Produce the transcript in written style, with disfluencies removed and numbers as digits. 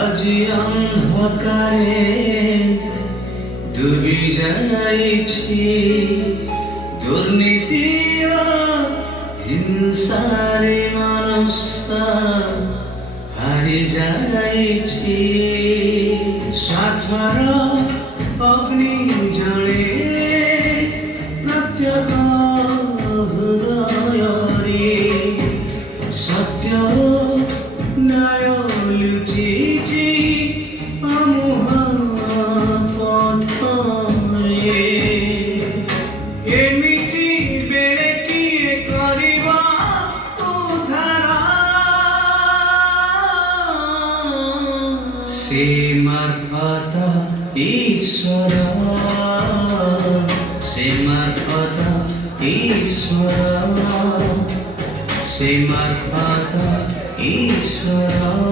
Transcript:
আজি অন্ধকারে ডুবি যাইছি দুর্নীতি হিংসারে মানুষটা হারি যাইছি স্বার্থর অগ্নি জলে প্রত্যেক হৃদয়রে সত্য ন্যায় লুচিছি আমুহ পথরে এমিতি বেড়ে কিয়ে କରିବା উদ্ধার ସେ ମାର୍ଫତ ଈଶ୍ୱର ସେ ମାର୍ଫତ ଈଶ୍ୱର ସେ ମାର୍ଫତ ଈଶ୍ୱର